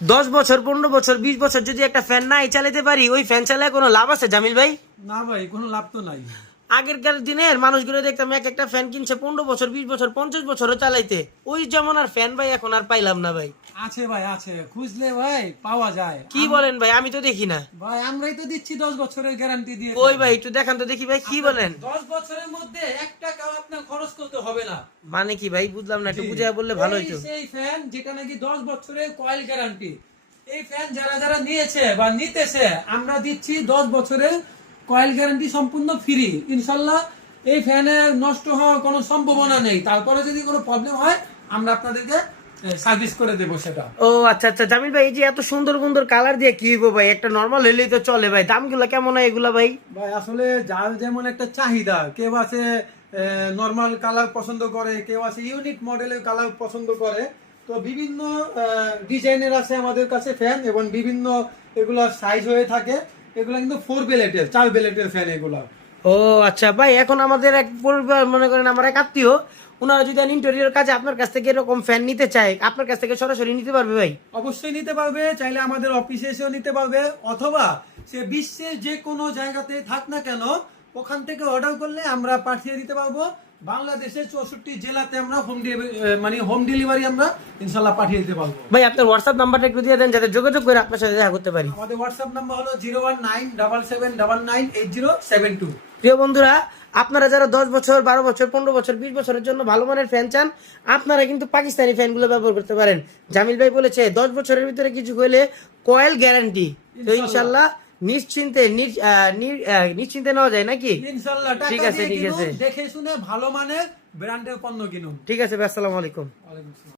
10 বছর 15 বছর 20 বছর যদি একটা ফ্যান নাই চালাতে পারি, ওই ফ্যান চালায় কোনো লাভ আছে জামিল ভাই? না ভাই, কোনো লাভ তো নাই। আগেরকার দিনের মানুষগুলো দেখতাম এক একটা ফ্যান কিনছে 15 বছর 20 বছর 50 বছরও চালাইতে, ওই যেমন আর ফ্যান ভাই এখন আর পাইলাম না ভাই। আছে ভাই, আছে, খুঁজলে ভাই পাওয়া যায়। কি বলেন ভাই? আমি তো দেখি না ভাই আমরাই তো দিচ্ছি 10 বছরের গ্যারান্টি দিয়ে। ওই ভাই একটু দেখান তো দেখি ভাই, কি বলেন? 10 বছরের মধ্যে 1 টাকাও আপনার খরচ করতে হবে না। মানে কি ভাই বুঝলাম না, একটু জি। বুঝায় বললে ভালো এই হইতো। সেই ফ্যান যেটা নাকি 10 বছরের কয়েল গ্যারান্টি। এই ফ্যান যারা যারা নিয়েছে বা নিতেছে, আমরা দিচ্ছি 10 বছরের কয়েল গ্যারান্টি সম্পূর্ণ ফ্রি ইনশাআল্লাহ। এই ফ্যানের নষ্ট হওয়ার কোনো সম্ভাবনা নেই। তারপরে যদি কোনো প্রবলেম হয় আমরা আপনাদেরকে সার্ভিস করে দেব সেটা। ও আচ্ছা আচ্ছা জামিল ভাই, এই যে এত সুন্দর সুন্দর কালার দিয়ে কি হইবো ভাই? একটা নরমাল হইলেই তো চলে ভাই, দামগুলো কেমন হয় এগুলা ভাই? ভাই আসলে যার যেমন একটা চাহিদা, কেউ আছে নর্মাল কালার পছন্দ করে, কেউ আছে ইউনিক মডেলের কালার পছন্দ করে। তো বিভিন্ন ডিজাইনের আছে আমাদের কাছে ফ্যান, এবং বিভিন্ন এগুলা সাইজ হয়ে থাকে। এগুলা কিন্তু 4 বেলেটের 4 বেলেটের ফ্যান এগুলা। ও আচ্ছা ভাই, এখন আমাদের এক পরিবার মনে করেন আমার এক আত্মীয়, ওনারা যদি ইন্টেরিয়র কাজে আপনার কাছ থেকে এরকম ফ্যান নিতে চায়, আপনার কাছ থেকে সরাসরি নিতে পারবে ভাই? অবশ্যই নিতে পারবে, চাইলে আমাদের অফিসে এসেও নিতে পারবে, অথবা সে বিশ্বের যে কোনো জায়গাতে থাক না কেন ওখান থেকে অর্ডার করলে আমরা পাঠিয়ে দিতে পারবো। বাংলাদেশের 64 জেলাতে আমরা হোম ডেলিভারি আমরা ইনশাল্লাহ পাঠিয়ে দিতে পারবো। ভাই আপনার হোয়াটসঅ্যাপ নাম্বারটা একটু দিয়ে দেন, যাতে যোগাযোগ করে আপনার সাথে দেখা করতে পারি। আমাদের হোয়াটসঅ্যাপ নাম্বার হলো 01977998072। প্রিয় বন্ধুরা, আপনারা যারা 10 বছর 12 বছর 15 বছর 20 বছরের জন্য ভালো মানের ফ্যান চান, আপনারা কিন্তু পাকিস্তানি ফ্যানগুলো ব্যবহার করতে পারেন। জামিল ভাই বলেছে 10 বছরের ভিতরে কিছু হলে কয়েল গ্যারান্টি, তো ইনশাল্লাহ নিশ্চিন্তে নেওয়া যায় নাকি? ইনশাল্লাহ ঠিক টাকা আছে দিয়ে ঠিক কিনুন, আছে দেখে শুনে ভালো মানের ব্র্যান্ডের পণ্য কিনুন। ঠিক আছে ভাই, আসসালামু আলাইকুম। ওয়ালাইকুম আসসালাম।